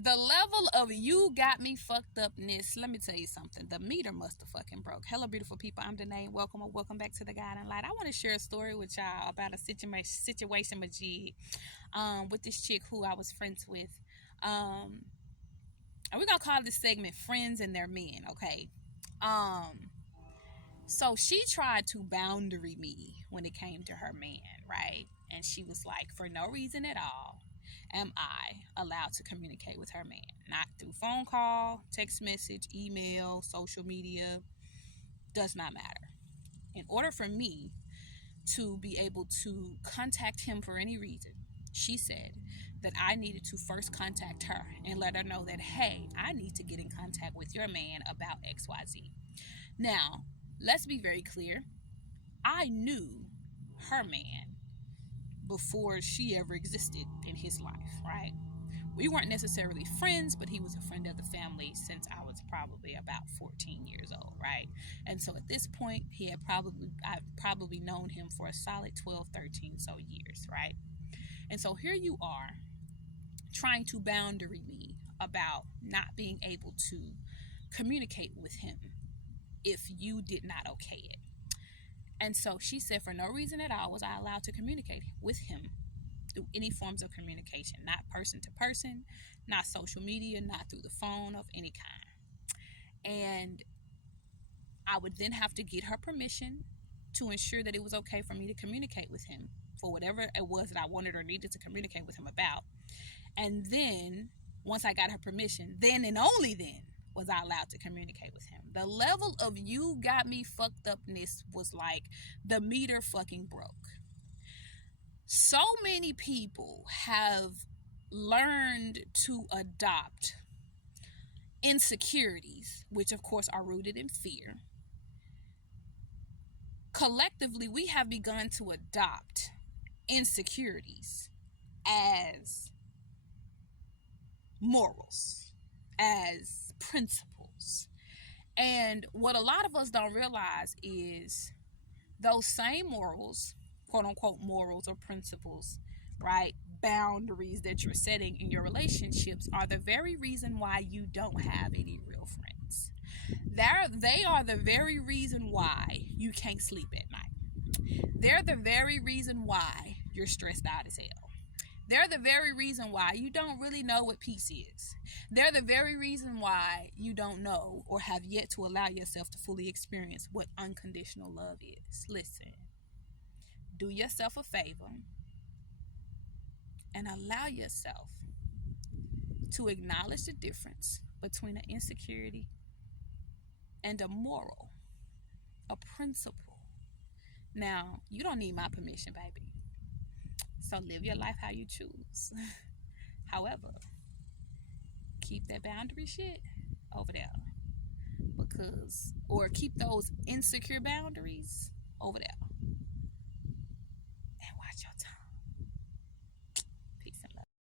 The level of you got me fucked upness. Let me tell you something. The meter must have fucking broke. Hello, beautiful people. I'm Danae. Welcome or welcome back to the Guide and Light. I want to share a story with y'all about a situation majid with this chick who I was friends with. And we're gonna call this segment "Friends and Their Men." Okay. Um. So she tried to boundary me when it came to her man, right? And she was like, for no reason at all, am I allowed to communicate with her man? Not through phone call, text message, email, social media, does not matter. In order for me to be able to contact him for any reason, she said that I needed to first contact her and let her know that, hey, I need to get in contact with your man about XYZ. Now, let's be very clear. I knew her man before she ever existed in his life, right? We weren't necessarily friends, but he was a friend of the family since I was probably about 14 years old, right? And so at this point, I've probably known him for a solid 12, 13 so years, right? And so here you are trying to boundary me about not being able to communicate with him if you did not okay it. And so she said, for no reason at all was I allowed to communicate with him through any forms of communication, not person to person, not social media, not through the phone of any kind. And I would then have to get her permission to ensure that it was okay for me to communicate with him for whatever it was that I wanted or needed to communicate with him about. And then once I got her permission, then and only then was I allowed to communicate with him. The level of you got me fucked upness was like the meter fucking broke. So many people have learned to adopt insecurities, which of course are rooted in fear. Collectively, we have begun to adopt insecurities as morals, as principles. And what a lot of us don't realize is those same morals, quote unquote morals or principles, right? Boundaries that you're setting in your relationships are the very reason why you don't have any real friends. They are the very reason why you can't sleep at night. They're the very reason why you're stressed out as hell. They're the very reason why you don't really know what peace is. They're the very reason why you don't know or have yet to allow yourself to fully experience what unconditional love is. Listen, do yourself a favor and allow yourself to acknowledge the difference between an insecurity and a moral, a principle. Now, you don't need my permission, baby. So live your life how you choose. However, keep that boundary shit over there. Or keep those insecure boundaries over there.